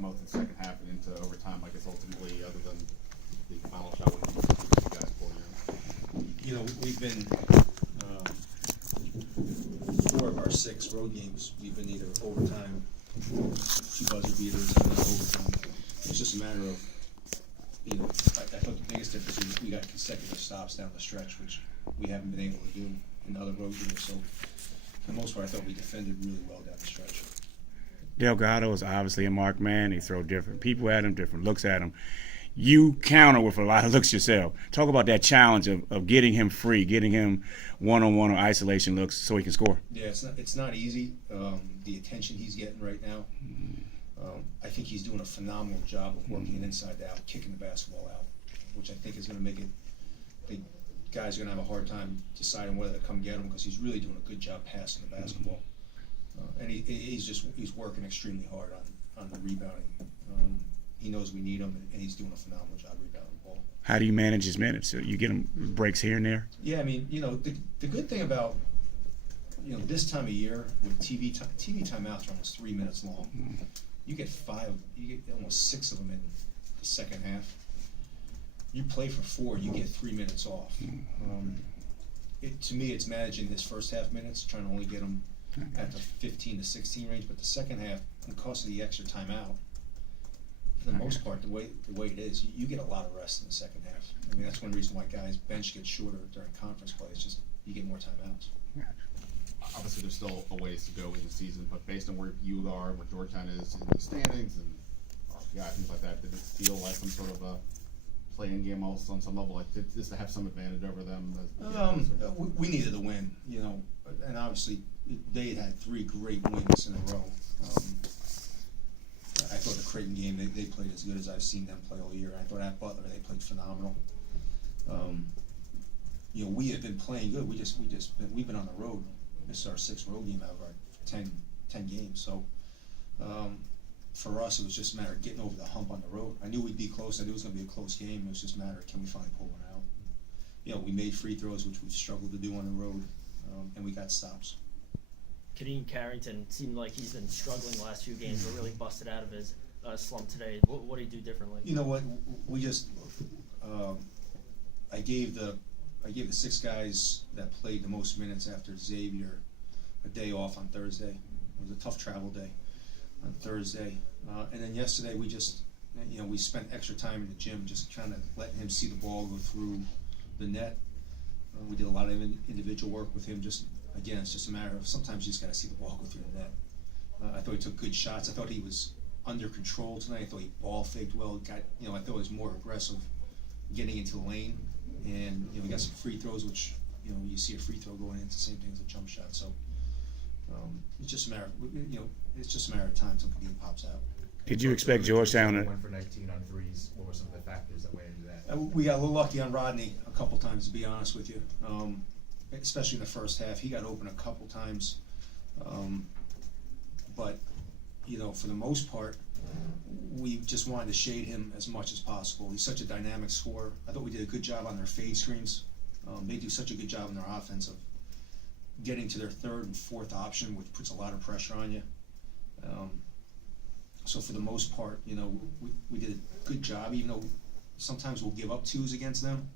come out to the second half and into overtime, like it's ultimately, other than the final shot when you guys pulled in? You know, we've been 4 of our 6 road games, we've been either overtime, 2 buzzer beaters, and then overtime. It's just a matter of, you know, I thought the biggest difference is we got consecutive stops down the stretch, which we haven't been able to do in other road games. So for the most part, I thought we defended really well down the stretch. Delgado is obviously a marked man. They throw different people at him, different looks at him. You counter with a lot of looks yourself. Talk about that challenge of getting him free, getting him one-on-one or isolation looks so he can score. Yeah, it's not easy. The attention he's getting right now, I think he's doing a phenomenal job of working it inside out, kicking the basketball out, which I think is going to make it. The guys are going to have a hard time deciding whether to come get him because he's really doing a good job passing the basketball, and he's working extremely hard on the rebounding. He knows we need him, and he's doing a phenomenal job rebounding the ball. How do you manage his minutes? So you get him breaks here and there? Yeah, I mean, you know, the good thing about, you know, this time of year with TV timeouts are almost 3 minutes long. You get almost 6 of them in the second half. You play for 4, you get 3 minutes off. To me, it's managing this first half minutes, trying to only get them at the 15 to 16 range, but the second half, because of the extra timeout, for the most part, the way it is, you get a lot of rest in the second half. I mean, that's one reason why guys' bench gets shorter during conference play. It's just you get more timeouts. Obviously, there's still a ways to go in the season, but based on where you are, where Georgetown is in the standings and RPI, things like that, did it feel like some sort of a play-in game also on some level, like just to have some advantage over them? We needed a win, you know, and obviously they had 3 great wins in a row. I thought the Creighton game, they played as good as I've seen them play all year. I thought at Butler they played phenomenal. You know, we have been playing good. We've been on the road. This is our 6th road game out of our 10 games. So for us, it was just a matter of getting over the hump on the road. I knew we'd be close. I knew it was going to be a close game. It was just a matter of can we finally pull one out. You know, we made free throws, which we've struggled to do on the road, and we got stops. Kadeem Carrington seemed like he's been struggling the last few games, but really busted out of his slump today. What do you do differently? You know what? We just I gave the 6 guys that played the most minutes after Xavier a day off on Thursday. It was a tough travel day on Thursday, and then yesterday we just, you know, we spent extra time in the gym just trying to let him see the ball go through the net. We did a lot of individual work with him. Just again, it's just a matter of sometimes you just got to see the ball go through the net. I thought he took good shots. I thought he was under control tonight. I thought he ball faked well. I thought he was more aggressive getting into the lane, and you know, we got some free throws, which, you know, you see a free throw going in, it's the same thing as a jump shot. So it's just a matter of time until Kadeem pops out. Did you expect Georgetown to? Went for 19 on threes. What were some of the factors that went into that? We got a little lucky on Rodney a couple times, to be honest with you. Especially in the first half, he got open a couple times, but you know, for the most part, we just wanted to shade him as much as possible. He's such a dynamic scorer. I thought we did a good job on their fade screens. They do such a good job in their offense of getting to their 3rd and 4th option, which puts a lot of pressure on you. So for the most part, you know, we did a good job, even though sometimes we'll give up 2s against them.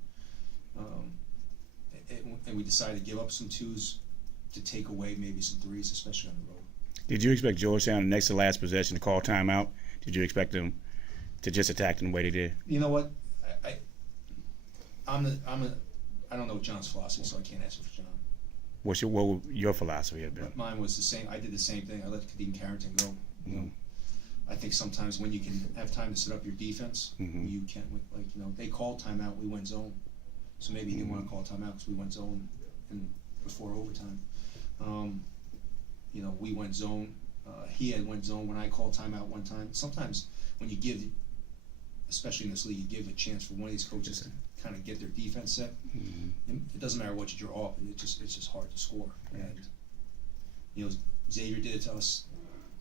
And we decided to give up some 2s to take away maybe some 3s, especially on the road. Did you expect Georgetown, next to last possession, to call timeout? Did you expect them to just attack them the way they did? You know what? I don't know John's philosophy, so I can't answer for John. What would your philosophy have been? Mine was the same. I did the same thing. I let Kadeem Carrington go. You know, I think sometimes when you can have time to set up your defense, you can't. Like, you know, they called timeout. We went zone, so maybe he didn't want to call timeout because we went zone before overtime. You know, we went zone. He had went zone when I called timeout one time. Sometimes when you give, especially in this league, you give a chance for one of these coaches to kind of get their defense set. It doesn't matter what you draw up. It's just hard to score. And you know, Xavier did it to us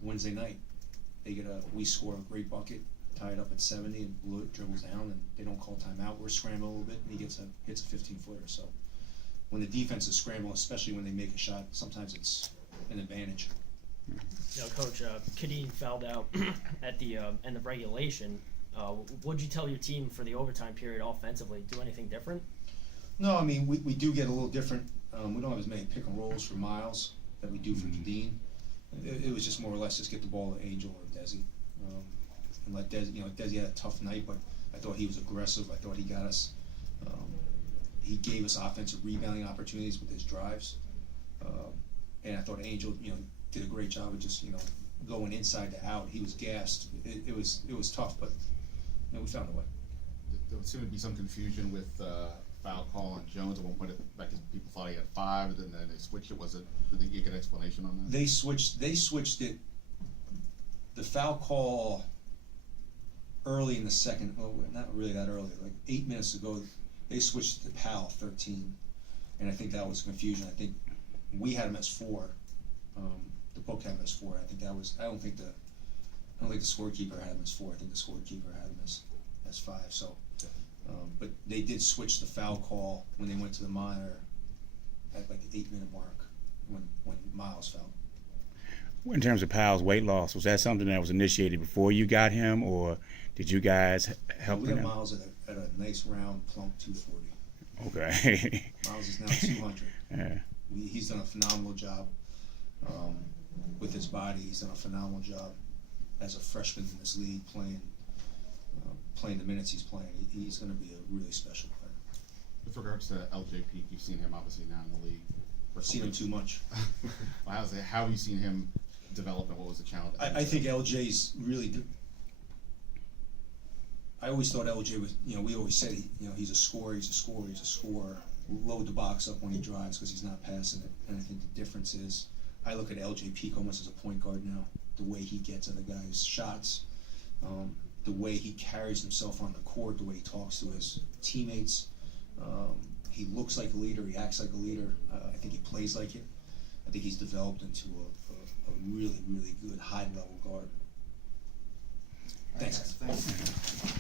Wednesday night. We score a great bucket, tie it up at 70, and Willard dribbles down, and they don't call timeout. We're scrambling a little bit, and he hits a 15-footer. So when the defense is scrambling, especially when they make a shot, sometimes it's an advantage. You know, Coach, Kadeen fouled out at the end of regulation. What'd you tell your team for the overtime period offensively? Do anything different? No, I mean, we do get a little different. We don't have as many pick and rolls for Miles that we do for Kadeen. It was just more or less just get the ball to Angel or Desi. And let Desi, Desi had a tough night, but I thought he was aggressive. I thought he got us. He gave us offensive rebounding opportunities with his drives. And I thought Angel, did a great job of just, going inside to out. He was gassed. It was tough, but we found a way. There would seem to be some confusion with foul call on Jones at one point. Back people thought he had 5, and then they switched it. Did you get an explanation on that? They switched it. The foul call early in the second, well, not really that early, like 8 minutes ago, they switched to Powell 13, and I think that was confusion. I think we had him as 4. The book had him as 4. I think that was. I don't think the scorekeeper had him as 4. I think the scorekeeper had him as 5. So, but they did switch the foul call when they went to the monitor at like the 8-minute mark when Miles fouled. In terms of Powell's weight loss, was that something that was initiated before you got him, or did you guys help We him? got Miles at a nice round plump 240. Okay. Miles is now 200. Yeah. He's done a phenomenal job with his body. He's done a phenomenal job as a freshman in this league, playing the minutes he's playing. He's going to be a really special player. With regards to LJ Peak, you've seen him obviously now in the league. I've seen him too much. How have you seen him develop, and what was the challenge? I think LJ's really. I always thought LJ was. We always said he's a scorer. He's a scorer. He's a scorer. Load the box up when he drives because he's not passing it. And I think the difference is, I look at LJ Peak almost as a point guard now. The way he gets at the guy's shots, the way he carries himself on the court, the way he talks to his teammates. He looks like a leader. He acts like a leader. I think he plays like it. I think he's developed into a really, really good high-level guard. Thanks. Thanks.